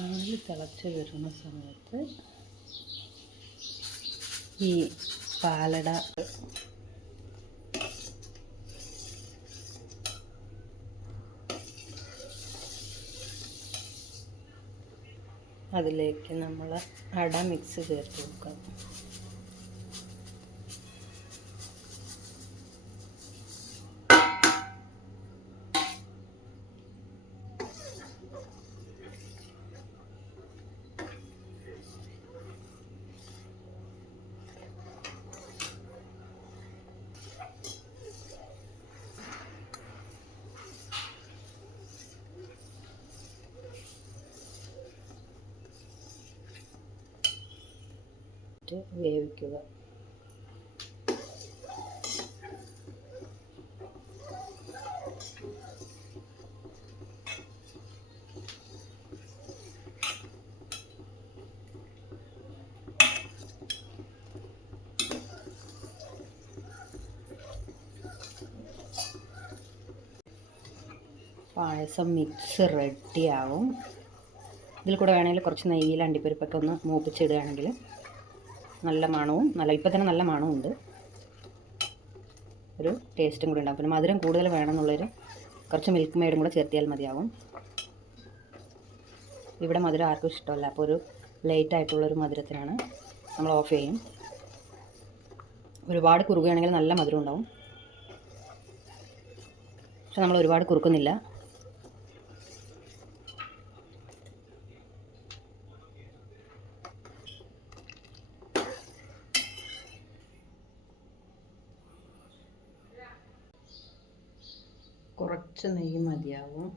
പാൽ തിളച്ച് വരുന്ന സമയത്ത് ഈ പാലട അതിലേക്ക് നമ്മൾ അട മിക്സ് ചേർത്ത് കൊടുക്കാം. ഇട്ട് വേവിക്കുക. പായസം മിക്സ് റെഡിയാവും. ഇതിൽ കൂടെ വേണമെങ്കിൽ കുറച്ച് നെയ്യിൽ അണ്ടിപ്പരിപ്പൊക്കെ ഒന്ന് മൂപ്പിച്ചിടുകയാണെങ്കിൽ നല്ല മണവും നല്ല ഇപ്പം തന്നെ നല്ല മണവും ഉണ്ട് ഒരു ടേസ്റ്റും കൂടി ഉണ്ടാകും പിന്നെ മധുരം കൂടുതൽ വേണമെന്നുള്ളൊരു കുറച്ച് മിൽക്ക് മെയ്ഡും കൂടെ ചേർത്തിയാൽ മതിയാവും. ഇവിടെ മധുരം ആർക്കും ഇഷ്ടമല്ല. അപ്പോൾ ഒരു ലേറ്റ് ആയിട്ടുള്ളൊരു മധുരത്തിനാണ് നമ്മൾ ഓഫ് ചെയ്യും. ഒരുപാട് കുറുകയാണെങ്കിൽ നല്ല മധുരം ഉണ്ടാവും. പക്ഷെ നമ്മൾ ഒരുപാട് കുറുക്കുന്നില്ല. കുറച്ച് നെയ്യ് മതിയാവും.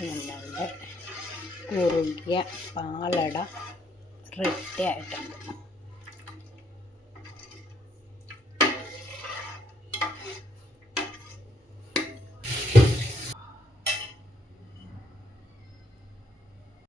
നമ്മളുടെ കുറുകിയ പാലട റെഡി ആയിട്ടുണ്ട്.